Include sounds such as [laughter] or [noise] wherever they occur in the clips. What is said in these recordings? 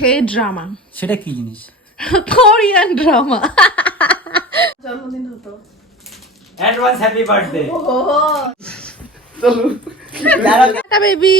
K drama সেটা কি জিনিস কোরিয়ান ড্রামা জন্মদিন হতো অ্যাডভান্স হ্যাপি বার্থডে বেবি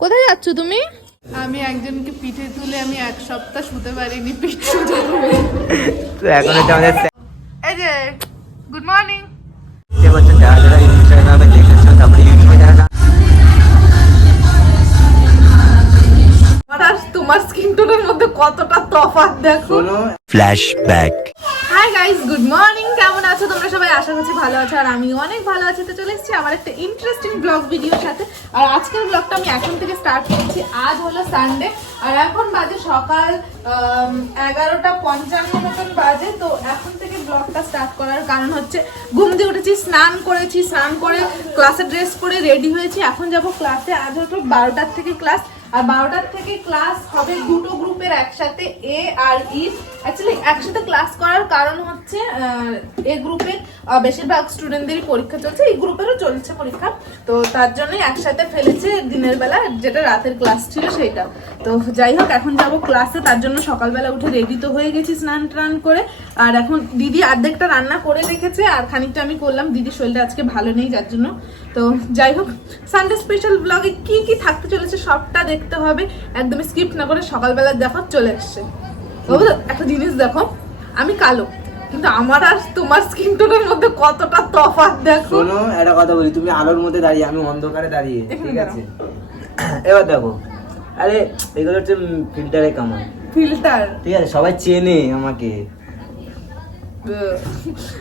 কোথায় যাচ্ছ তুমি আমি একজনকে পিঠে তুলে আমি এক সপ্তাহ শুতে পারিনি পিঠ সোজা তো এখন হচ্ছে আমাদের এই যে গুড মর্নিং দেখতে পাচ্ছেন যারা যারা ইনস্টাগ্রামে দেখেছ তারপরে ইউটিউবে যারা তোমার স্কিন টোনের মধ্যে কতটা তফাৎ দেখো। Flashback hi guys good morning কেমন আছো? তোমরা সবাই আশা করছি ভালো আছো আর আমি অনেক ভালো আছি। তো চলে এসেছি আমার একটা ইন্টারেস্টিং ব্লগ ভিডিওর সাথে। আর আজকের ব্লগটা আমি এখন থেকে স্টার্ট করছি। আজ হলো সানডে আর এখন বাজে সকাল এগারোটা পঞ্চান্ন মতন বাজে। তো এখন থেকে ব্লগটা স্টার্ট করার কারণ হচ্ছে ঘুম দিয়ে উঠেছি স্নান করেছি স্নান করে ক্লাসে ড্রেস পরে রেডি হয়েছি। এখন যাব ক্লাসে আজ হলো বারোটার থেকে ক্লাস আর বারোটার থেকে ক্লাস হবে দুটো গ্রুপের একসাথে এ আর ই অ্যাকচুয়ালি একসাথে ক্লাস করার কারণ হচ্ছে এ গ্রুপে বেশিরভাগ স্টুডেন্টদেরই পরীক্ষা চলছে, এই গ্রুপেরও চলছে পরীক্ষা। তো তার জন্যই একসাথে ফেলেছে দিনের বেলা, যেটা রাতের ক্লাস ছিল সেটা। তো যাই হোক, এখন যাব ক্লাসে তার জন্য সকালবেলা উঠে রেডি তো হয়ে গেছি স্নান টান করে। আর এখন দিদি অর্ধেকটা রান্না করে রেখেছে আর খানিকটা আমি করলাম। দিদির শরীরটা আজকে ভালো নেই যার জন্য। তো যাই হোক সানডে স্পেশাল ব্লগে কি কি থাকতে চলেছে সবটা দেখতে হবে। একদমই স্কিপ না করে সকালবেলা দেখো চলে বাবু একটা জিনিস দেখো আমি কালো কিন্তু আমার আর তোমার স্কিন টোনের মধ্যে কতটা তফাৎ দেখো। শোনো একটা কথা বলি তুমি আলোর মধ্যে দাঁড়িয়ে আমি অন্ধকারে দাঁড়িয়ে ঠিক আছে? এবার দেখো আরে এগুলো হচ্ছে ফিল্টারে কামান ফিল্টার ঠিক আছে সবাই চেনে আমাকে।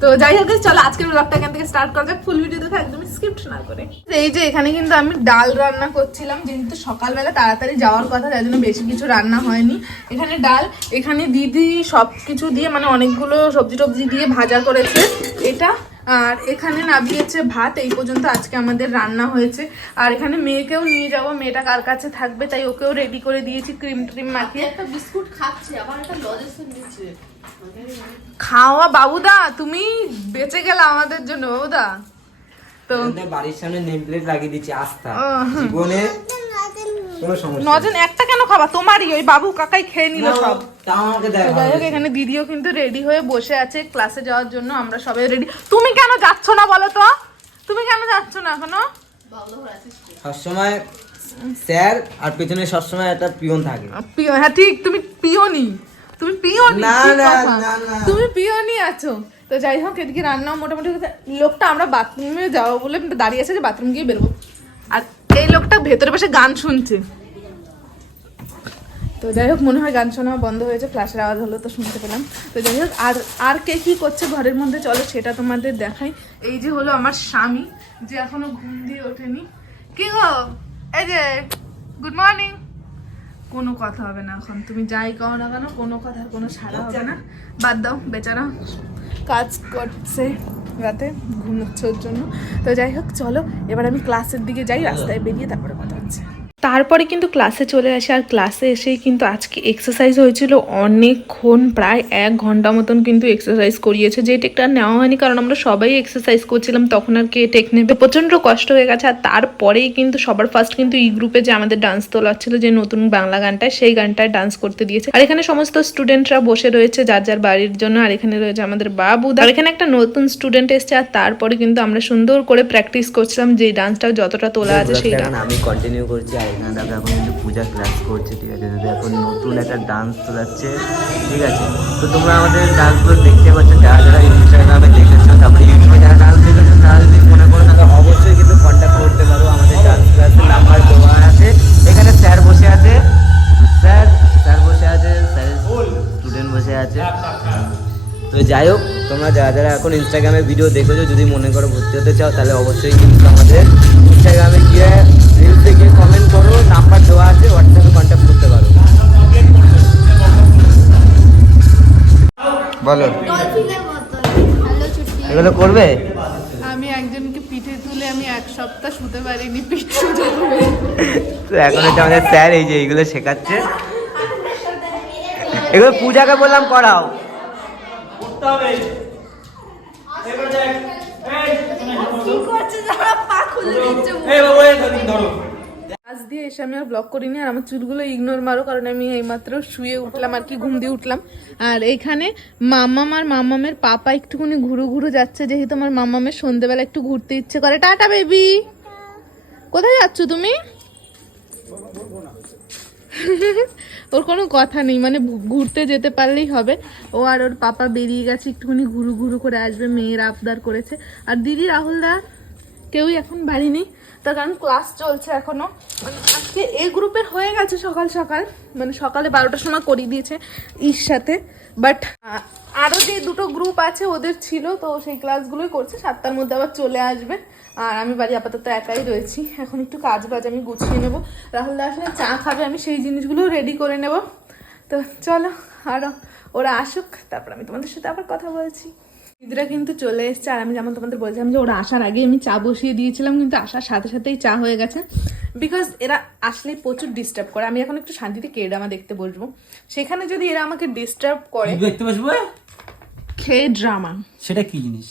তো যাই হোক চলো আজকের ব্লগটা এখান থেকে স্টার্ট করা যাক। ফুল ভিডিও দেখে, একদমই স্কিপ্ট না করে। এই যে এখানে কিন্তু আমি ডাল রান্না করছিলাম, যেহেতু সকালবেলা তাড়াতাড়ি যাওয়ার কথা, তাই জন্য বেশি কিছু রান্না হয়নি। এখানে ডাল, এখানে দিদি সব কিছু দিয়ে মানে অনেকগুলো সবজি টবজি দিয়ে ভাজা করেছে। এটা আর এখানে নাবিয়েছে ভাত এই পর্যন্ত আজকে আমাদের রান্না হয়েছে। আর এখানে মেয়েকেও নিয়ে যাব মেয়েটা কার কাছে থাকবে তাই ওকেও রেডি করে দিয়েছি ক্রিম ট্রিম মাখিয়ে। একটা বিস্কুট খাচ্ছে আবার একটা লজেন্স নিচ্ছে খাওয়া বাবুদা তুমি বেঁচে গেলে আমাদের জন্য বাবুদা। তো বাড়ির সামনে নেম প্লেট লাগিয়ে দিচ্ছি আস্থা। জীবনে কোনো সমস্যা নজন একটা কেন খাবা? তোমারই ওই বাবু কাকাই খেয়ে নিল। সব এখানে দিদিও কিন্তু রেডি হয়ে বসে আছে ক্লাসে যাওয়ার জন্য আমরা সবাই রেডি তুমি কেন যাচ্ছ না বলো তো? তুমি কেন যাচ্ছ না এখনও? সবসময় স্যার আর পেছনে সবসময় একটা পিয়ন থাকে। হ্যাঁ ঠিক তুমি পিওনি তুমি পিওনি। তুমি পিওনি আছো। তো যাই হোক এদিকে রান্নাও মোটামুটি লোকটা আমরা বাথরুমে যাব বলে দাঁড়িয়ে আছে যে বাথরুম গিয়ে বেরোবো। আর এই লোকটা ভেতরে বসে গান শুনছে। তো যাই হোক, মনে হয় গান শোনা বন্ধ হয়েছে, ফ্ল্যাশের আওয়াজ হলো তো শুনতে পেলাম। তো যাই হোক, আর আর কে কি করছে ঘরের মধ্যে চলো সেটা তোমাদের দেখাই। এই যে হলো আমার স্বামী, যে এখনও ঘুম দিয়ে ওঠেনি। কি গো? এই যে গুড মর্নিং কোনো কথা হবে না এখন, তুমি যাই কও না কেন, কোনো কথার কোনো সাড়া হবে না। বাদ দাও, বেচারা কাজ করছে রাতে ঘুমোচ্ছে ওর জন্য। তো যাই হোক, চলো, এবার আমি ক্লাসের দিকে যাই, রাস্তায় বেরিয়ে তারপরে কথা হচ্ছে। তারপরে কিন্তু ক্লাসে চলে আসি আর ক্লাসে এসেই কিন্তু আজকে এক্সারসাইজ হয়েছিল অনেকক্ষণ প্রায় এক ঘণ্টা মতন কিন্তু এক্সারসাইজ করিয়েছে। যে টেকটা নেওয়া হয়নি কারণ আমরা সবাই এক্সারসাইজ করছিলাম তখন আর কে টেক নেবে? প্রচণ্ড কষ্ট হয়ে গেছে আর তারপরেই কিন্তু সবার ফার্স্ট কিন্তু ই গ্রুপে যে আমাদের ডান্স তোলা ছিল যে নতুন বাংলা গানটায় সেই গানটায় ডান্স করতে দিয়েছে। আর এখানে সমস্ত স্টুডেন্টরা বসে রয়েছে যার যার বাড়ির জন্য আর এখানে রয়েছে আমাদের বাবু আর এখানে একটা নতুন স্টুডেন্ট এসছে আর তারপরে কিন্তু আমরা সুন্দর করে প্র্যাকটিস করছিলাম যে ডান্সটা যতটা তোলা আছে সেই আমি কন্টিনিউ করছি আর এখানে দেখো এখন কিন্তু পূজা ক্লাস করছে, ঠিক আছে? তো এখন নতুন একটা ডান্স তোলাচ্ছে ঠিক আছে? তো তোমরা আমাদের ডান্সগুলো দেখতে পাচ্ছ, যারা যারা ইনস্টাগ্রামে দেখেছ, তারপরে ইউটিউবে যারা ডান্স দেখেছ, তারা যদি মনে করো তাহলে অবশ্যই কিন্তু কন্ট্যাক্ট করতে পারো আমাদের ডান্স ক্লাসের নাম্বার দেওয়া আছে। এখানে স্যার বসে আছে। স্যার স্যার বসে আছে স্যার স্টুডেন্ট বসে আছে। তো যাই হোক, তোমরা যারা যারা এখন ইনস্টাগ্রামে ভিডিও দেখেছ, যদি মনে করো ভর্তি হতে চাও, তাহলে অবশ্যই কিন্তু আমাদের ইনস্টাগ্রামে গিয়ে রিলসে গিয়ে কমেন্ট করো নাম্বার দেওয়া আছে হোয়াটসঅ্যাপে কন্ট্যাক্ট করতে পারো। বলো। এগুলো করবে? আমি একজনকে পিঠে তুলে আমি এক সপ্তাহ শুতে পারিনি পিঠ সোজা করে তো এখন হচ্ছে আমাদের স্যার এই যে এইগুলো শেখাচ্ছে। এগুলো পূজাকে বললাম করাও। কি করছে যারা পা খুলে দিচ্ছে আজ দিয়ে এসে আমি আর ব্লগ করিনি আর আমার চুলগুলো ইগনোর মারো কারণ আমি এইমাত্র শুয়ে উঠলাম আর কি ঘুম দিয়ে উঠলাম। আর এইখানে মামাম আর মামামের পাপা একটুখানি ঘুরু ঘুরু যাচ্ছে যেহেতু আমার মামামের সন্ধেবেলা একটু ঘুরতে ইচ্ছে করে। Ta-ta baby! কোথায় যাচ্ছ তুমি? [laughs] ওর কোনো কথা নেই মানে ঘুরতে যেতে পারলেই হবে। ও আর ওর পাপা বেরিয়ে গেছে, একটুখানি ঘুরু ঘুরু করে আসবে, মেয়ের আবদার করেছে। আর দিদি রাহুলদা কেউই এখন বাড়ি নেই। তার কারণ ক্লাস চলছে এখনও মানে আজকে এ গ্রুপের হয়ে গেছে সকাল সকাল। মানে সকালে বারোটার সময় করিয়ে দিয়েছে ঈর সাথে। বাট আরও যে দুটো গ্রুপ আছে ওদের ছিল, তো সেই ক্লাসগুলোই করছে। সাতটার মধ্যে আবার চলে আসবে। আর আমি বাড়ি আপাতত একাই রয়েছি। এখন একটু কাজ বাজ আমি গুছিয়ে নেব। রাহুল দা আসলে চা খাবে, আমি সেই জিনিসগুলো রেডি করে নেব। তো চলো আরও ওরা আসুক, তারপর আমি তোমাদের সাথে আবার কথা বলছি। দিদিরা কিন্তু চলে এসছে। আর আমি যেমন তোমাদের বলছিলাম যে ওরা আসার আগে আমি চা বসিয়ে দিয়েছিলাম কিন্তু আসার সাথে সাথেই চা হয়ে গেছে। বিকজ এরা আসলে প্রচুর ডিস্টার্ব করে। আমি এখন একটু শান্তিতে কে ড্রামা দেখতে বসবো। সেখানে যদি এরা আমাকে ডিস্টার্ব করে দেখতে বসবো? খে ড্রামা। সেটা কি জিনিস?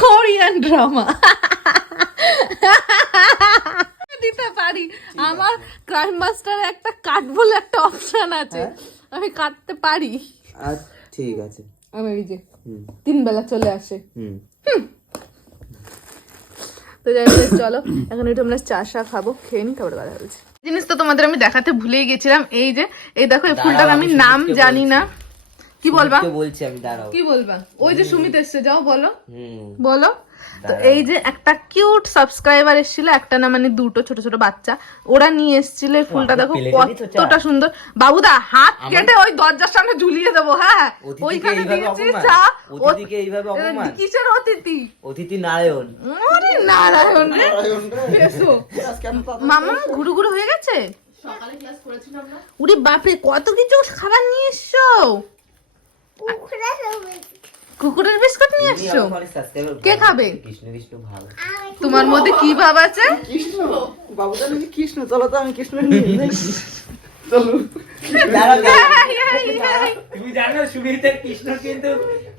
কোরিয়ান ড্রামা দিতে পারি। আমার ক্রাইম মাস্টার একটা কাট বলে একটা অপশন আছে। আমি কাটতে পারি। ঠিক আছে। আমি যে তিন বেলা চলে আসে। হুম। তো যাই হোক চলো এখন একটু আমরা চা চা খাব খেয়ে নি তারপরে কথা বলছি। জিনিস তো তোমাদের আমি দেখাতে ভুলেই গেছিলাম এই যে এই দেখো এই ফুলটার আমি নাম জানি না। কি বলবা? বলছি আমি দাঁড়াও। কি বলবা? ওই যে সুমিত এসছে যাও বলো। হুম। বলো। তো এই যে একটা কিউট সাবস্ক্রাইবার এসেছিল একটা না মানে দুটো ছোট ছোট বাচ্চা। ওরা নিয়ে এসেছিল ফুলটা দেখো। কতটা সুন্দর। বাবুদা হাত কেটে ওই দরজার সামনে ঝুলিয়ে দেবো হ্যাঁ। ওইখানে এইভাবে দিয়েছি চা অতিথিকে এইভাবে অপমান? কিসের অতিথি? অতিথি নারায়ণ। ওরে নারায়ণ রে। এসো। মামা ঘুরু ঘুরু হয়ে গেছে? উরে বাপরে কত কিছু খাবার নিয়ে এসছো? কুকুরের বিস্কুট নিয়ে এসছো কে খাবে? তোমার মধ্যে কি ভাব আছে? দাঁড়াও, [laughs] দাঁড়াও। [laughs] তুমি জানো সুবীরদের কৃষ্ণ কিন্তু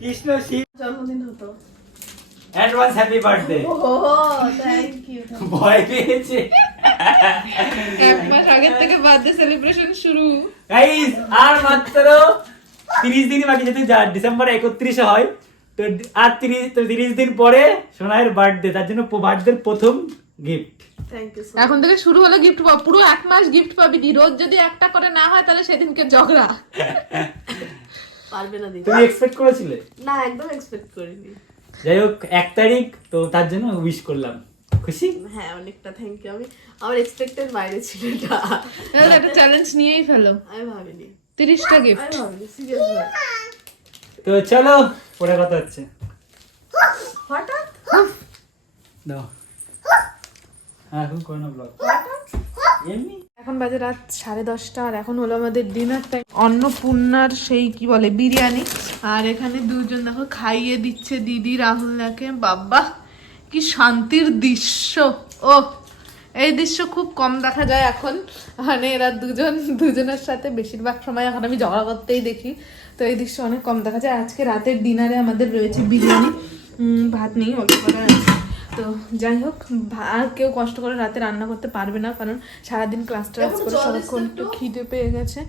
কৃষ্ণ শিব। জন্মদিন হতো। অ্যাডভান্স হ্যাপি বার্থডে ও থ্যাংক ইউ ভয় পেয়েছে। এক মাস আগের থেকে বার্থডে সেলিব্রেশন শুরু। গাইস আর মাত্র 30 দিন বাকি যেহেতু যা ডিসেম্বর 31 হয় তো আর 30 তো 30 দিন পরে সোনাইয়ের বার্থডে তার জন্য বার্থডের প্রথম গিফট এখন থেকে শুরু হলো গিফট পাওয়া। পুরো এক মাস গিফট পাবি দি। রোজ যদি একটা করে না হয় তাহলে সেদিনকে ঝগড়া। পারবে না তুমি এক্সপেক্ট করেছিলে? না একদম এক্সপেক্ট করিনি। যাই হোক এক তারিখ তো তার জন্য উইশ করলাম। খুশি? হ্যাঁ অনেকটা থ্যাংক ইউ আমি আমার এক্সপেক্টের বাইরে ছিল এটা। একটা চ্যালেঞ্জ নিয়েই ফেলো। আমি ভাবিনি। তিরিশটা গিফট তো চলো পরে কথা হচ্ছে। হঠাৎ? দাও। হ্যাঁ এখন করো না ব্লগ এমনি? এখন বাজে রাত সাড়ে দশটা আর এখন হলো আমাদের ডিনার টাইম অন্নপূর্ণার সেই কি বলে বিরিয়ানি। আর এখানে দুজন দেখো খাইয়ে দিচ্ছে দিদি রাহুলদাকে। বাবা কি শান্তির দৃশ্য। ও এই দৃশ্য খুব কম দেখা যায় এখন। মানে এরা দুজন দুজনের সাথে বেশিরভাগ সময় এখন আমি ঝগড়া করতেই দেখি। তো এই দৃশ্য অনেক কম দেখা যায়। আজকে রাতের ডিনারে আমাদের রয়েছে বিরিয়ানি ভাত নেই অল্প করা তো যাই হোক আর কেউ কষ্ট করে রাতে রান্না করতে পারবে না কারণ সারাদিন ক্লাস টাস করে সারাক্ষণ একটু খিদে পেয়ে গেছে।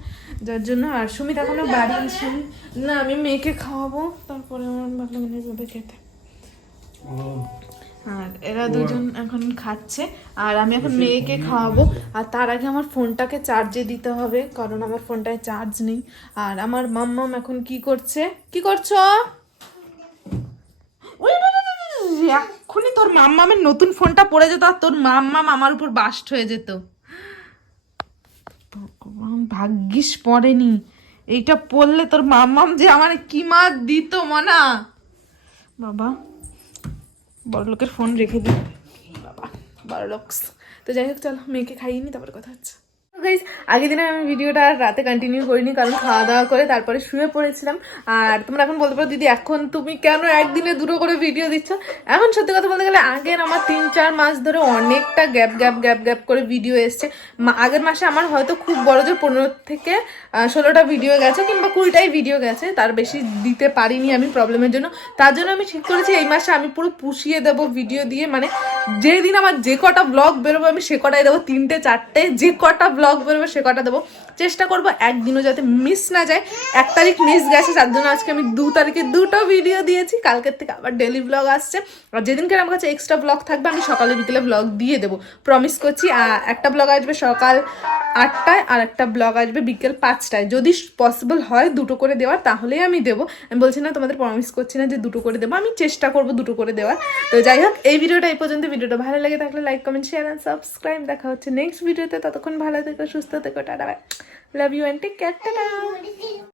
যার জন্য আর সুমিত এখনও বাড়ি আসেনি। না আমি মেয়েকে খাওয়াবো তারপরে আমার ভালো মনে হবে খেতে। আর এরা দুজন এখন খাচ্ছে। আর আমি এখন মেয়েকে খাওয়াবো। আর তার আগে আমার ফোনটাকে চার্জে দিতে হবে কারণ আমার ফোনটায় চার্জ নেই। আর আমার মাম্মাম এখন কি করছে? কি করছ? এক্ষুনি তোর মাম্মামের নতুন ফোনটা পড়ে যেত আর তোর মাম্মাম আমার উপর বাস্ট হয়ে যেত। ভগবান ভাগ্যিস পড়েনি। এইটা পড়লে তোর মাম্মাম যে আমার কি মা দিত মনা। বাবা। বড় লোকের ফোন রেখে দিই। বাবা বড় লোকস তো যাই হোক, চলো, মেয়েকে খাইয়ে নি, তারপরে কথা হচ্ছে। আগের দিনে আমি ভিডিওটা আর রাতে কন্টিনিউ করিনি, কারণ খাওয়া দাওয়া করে তারপরে শুয়ে পড়েছিলাম। আর তোমরা এখন বলতে পারো, দিদি, এখন তুমি কেন একদিনে দুটো করে ভিডিও দিচ্ছ? এখন সত্যি কথা বলতে গেলে আগের আমার তিন, চার মাস ধরে অনেকটা গ্যাপ গ্যাপ গ্যাপ গ্যাপ করে ভিডিও এসছে। আগের মাসে আমার হয়তো খুব বড় জোর পনেরো থেকে ষোলোটা ভিডিও গেছে কিংবা কুড়িটাই ভিডিও গেছে, তার বেশি দিতে পারিনি আমি প্রবলেমের জন্য। তার জন্য আমি ঠিক করেছি, এই মাসে আমি পুরো পুষিয়ে দেবো ভিডিও দিয়ে মানে যেদিন আমার যে কটা ব্লগ বেরোবো আমি সে কটাই দেবো, তিনটে, চারটে যে কটা ব্লগ বেরোবে সে কটা দেবো। চেষ্টা করব একদিনও যাতে মিস না যায়। এক তারিখ মিস গেছে, তার জন্য আজকে আমি দু তারিখে দুটো ভিডিও দিয়েছি। কালকের থেকে আবার ডেলি ব্লগ আসছে। আর যেদিনকে আমার কাছে এক্সট্রা ব্লগ থাকবে, আমি সকালে বিকেলে ব্লগ দিয়ে দেবো। প্রমিস করছি একটা ব্লগ আসবে সকাল আটটায়, আর একটা ব্লগ আসবে বিকেল পাঁচটায়। যদি পসিবল হয় দুটো করে দেওয়ার, তাহলেই আমি দেবো। আমি বলছি, না, তোমাদের প্রমিস করছি না যে দুটো করে দেবো। আমি চেষ্টা করব দুটো করে দেওয়ার। তো যাই হোক, এই ভিডিওটা এই পর্যন্ত। ভিডিওটা ভালো লেগে থাকলে like comment share and subscribe দেখা হচ্ছে নেক্সট ভিডিওতে ততক্ষণ ভালো থেকো সুস্থ থেকো ta-ta love you and take care ta-ta.